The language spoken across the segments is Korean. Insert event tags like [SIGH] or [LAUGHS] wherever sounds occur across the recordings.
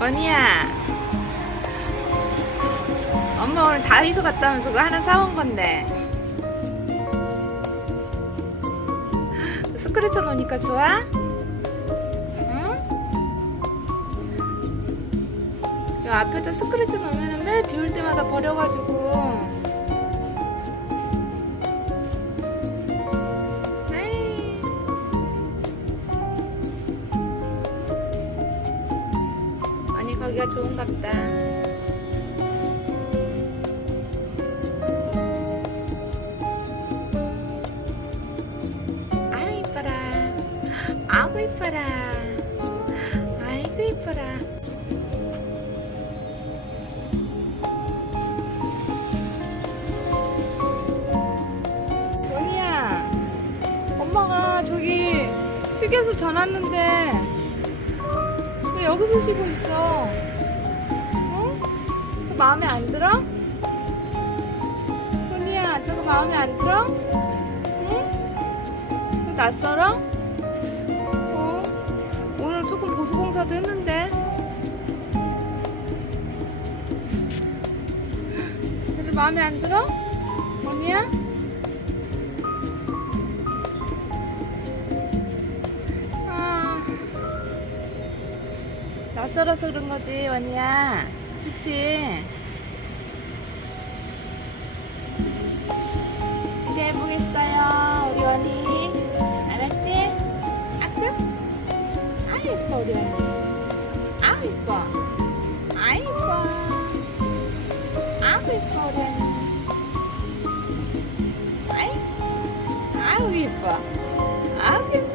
원이야. 엄마 오늘 다이소 갔다 오면서 그거 하나 사온 건데. 스크래쳐 놓으니까 좋아? 응? 요 앞에다 스크래쳐 놓으면 매일 비올 때마다 버려가지고. 거기가 좋은갑다. 아유 이뻐라. 아구 이뻐라. 아이고 이뻐라. 원이야. 엄마가 저기 휴게소 전화했는데 왜 여기서 쉬고 있어? 어? 그거 마음에 안 들어? 훈이야, 저거 마음에 안 들어? 응? 그거 낯설어? 어? 오늘 조금 보수공사도 했는데. [GASPS] 그래 마음에 안 들어? 언니야? 낯설어서 그런 거지, 원이야. 그치? 이제 해보겠어요, 우리 원이. 알았지? 아까? 아, 이뻐, 우리 원이. 아, 이뻐. 아, 이뻐. 아, 이뻐, 우리 원이. 아이, 아우, 이뻐. 아우, 이뻐.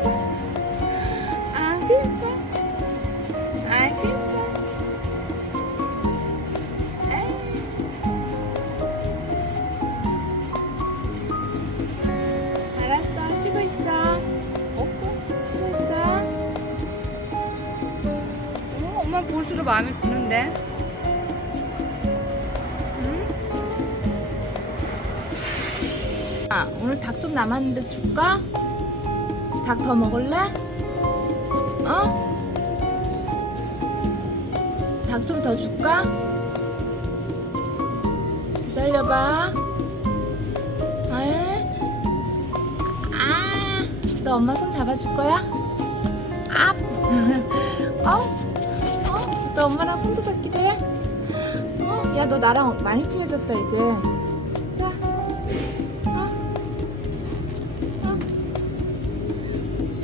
어, 엄마 볼수록 마음에 드는데 응? 아 오늘 닭 좀 남았는데 줄까? 닭 더 먹을래? 어? 닭 좀 더 줄까? 기다려봐. 에? 아, 너 엄마 손 잡아줄 거야? 아, [LAUGHS] 어? 어? 너 엄마랑 손도 잡기로 해? 어? 야, 너 나랑 많이 친해졌다, 이제. 자, 어? 어?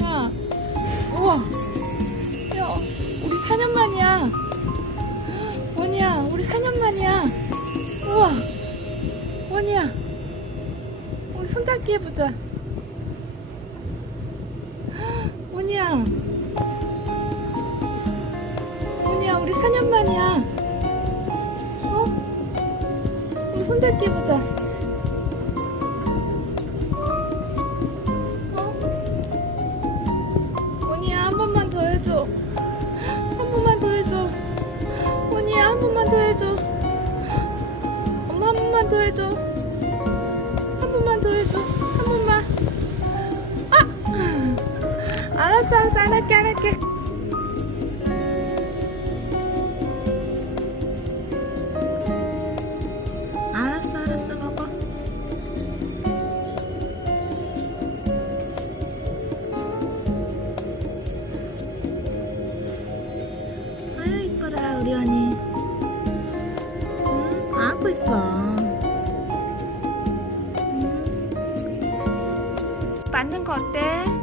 야, 우와. 야, 우리 4년 만이야. 원이야, 우리 4년 만이야. 우와, 원이야, 우리 손잡기 해보자. 원이야, 원이야, 우리 4년 만이야. 어? 우리 손잡기 해보자. 어? 원이야, 한 번만 더 해줘. 한 번만 더 해줘. 원이야 한 번만 더 해줘 엄마 한 번만 더 해줘 한 번만 더 해줘 한 번만 아 알았어 알았어 안 할게 안 할게 거 어때?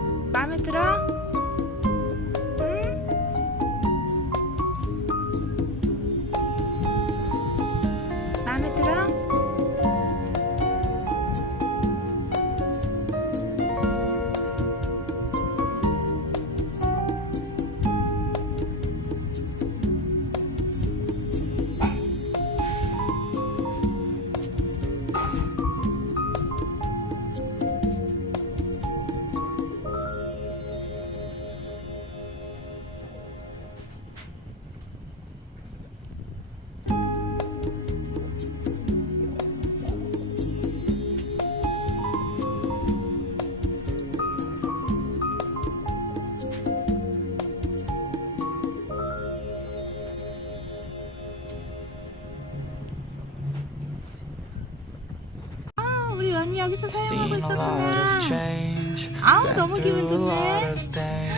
언니 여기서 사용하고 Seen a lot of 있었구나. change. 아우, been 너무 기분 through a lot 좋네. of pain.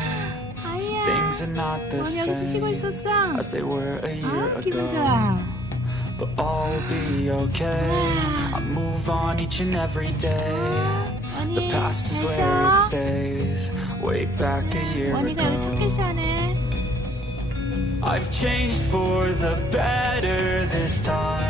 Some 아이야. things are not the 언니 여기서 쉬고 same 있었어. as they were a year 아, 기분 ago. 좋아. But all will be okay. I move on each and every day. 어, The 언니 past is 잘 where it 쉬어. stays. Way back a year 언니가 여기 ago. 초켓이 하네. I've changed for the better this time.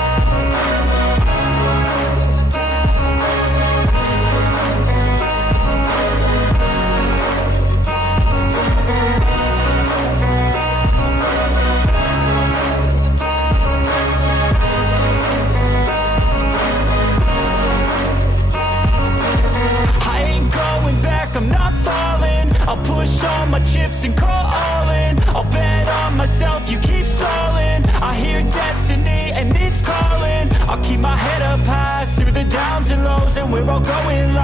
Push all my chips and call all in. I'll bet on myself, you keep stalling. I hear destiny and it's calling. I'll keep my head up high through the downs and lows, and we're all going like.